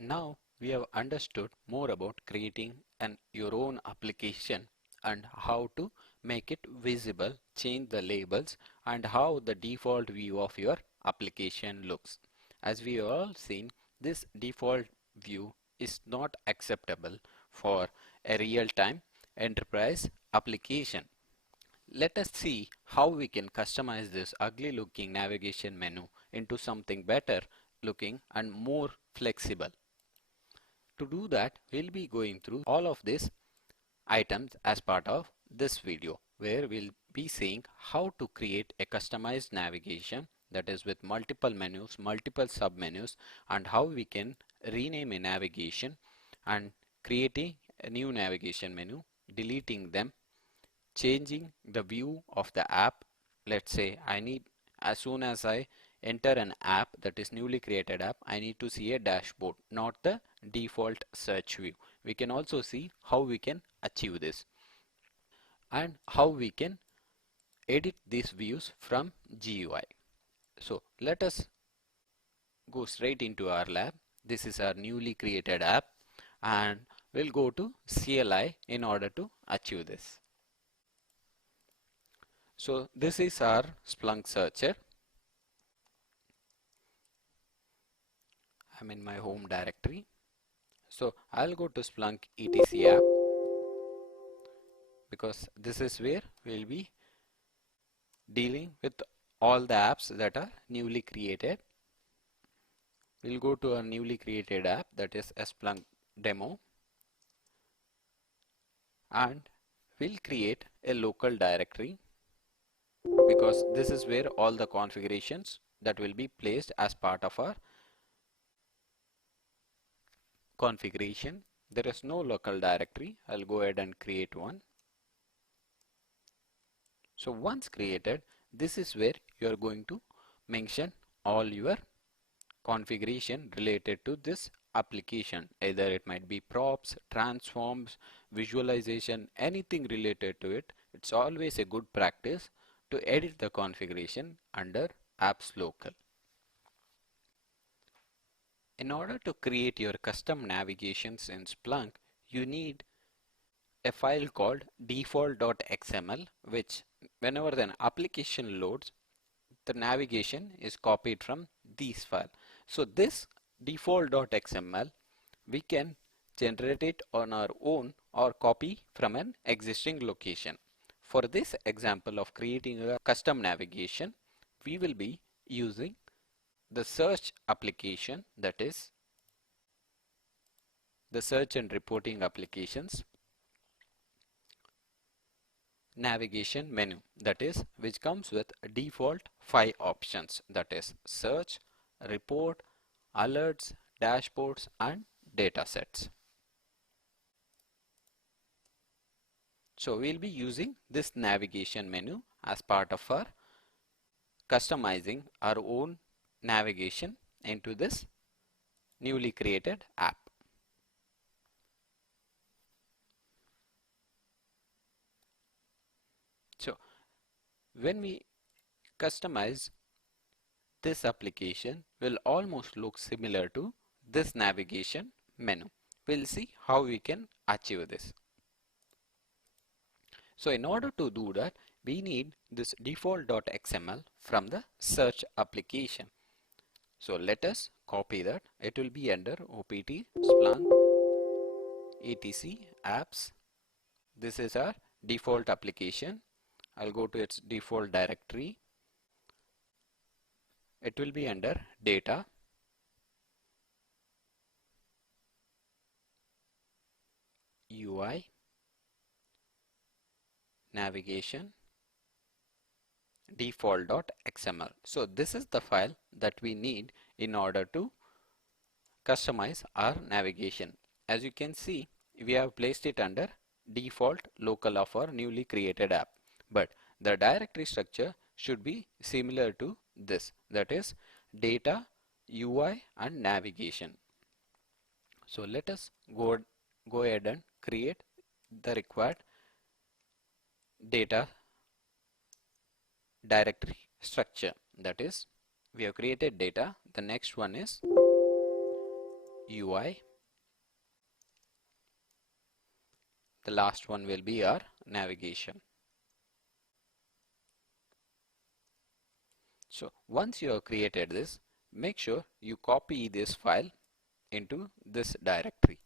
Now we have understood more about creating your own application and how to make it visible, change the labels, and how the default view of your application looks. As we have all seen, this default view is not acceptable for a real-time enterprise application. Let us see how we can customize this ugly looking navigation menu into something better looking and more flexible. To do that, we'll be going through all of these items as part of this video, where we'll be seeing how to create a customized navigation, that is with multiple menus, multiple submenus, and how we can rename a navigation and creating a new navigation menu, deleting them, changing the view of the app. Let's say as soon as I enter an app, that is newly created app, I need to see a dashboard, not the default search view. We can also see how we can achieve this and how we can edit these views from GUI. So let us go straight into our lab. This is our newly created app, and we'll go to CLI in order to achieve this. So this is our Splunk searcher. I'm in my home directory. So I'll go to Splunk etc app, because this is where we'll be dealing with all the apps that are newly created. We'll go to our newly created app, that is Splunk demo, and we'll create a local directory, because this is where all the configurations that will be placed as part of our configuration. There is no local directory. I'll go ahead and create one. So once created, this is where you are going to mention all your configuration related to this application. Either it might be props, transforms, visualization, anything related to it. It's always a good practice to edit the configuration under apps local. In order to create your custom navigations in Splunk, you need a file called default.xml, which whenever an application loads, the navigation is copied from this file. So this default.xml, we can generate it on our own or copy from an existing location. For this example of creating a custom navigation, we will be using the search application, that is the search and reporting applications navigation menu, that is which comes with default 5 options, that is search, report, alerts, dashboards, and datasets. So we'll be using this navigation menu as part of our customizing our own navigation into this newly created app. So when we customize, this application will almost look similar to this navigation menu. We'll see how we can achieve this. So in order to do that, we need this default.xml from the search application. So let us copy that. It will be under opt splunk etc apps. This is our default application. I'll go to its default directory. It will be under data, UI, navigation, default.xml. So this is the file that we need in order to customize our navigation. As you can see, we have placed it under default local of our newly created app, but the directory structure should be similar to this, that is data, UI, and navigation. So let us go ahead and create the required data directory structure. That is, we have created data. The next one is UI. The last one will be our navigation. So once you have created this, make sure you copy this file into this directory.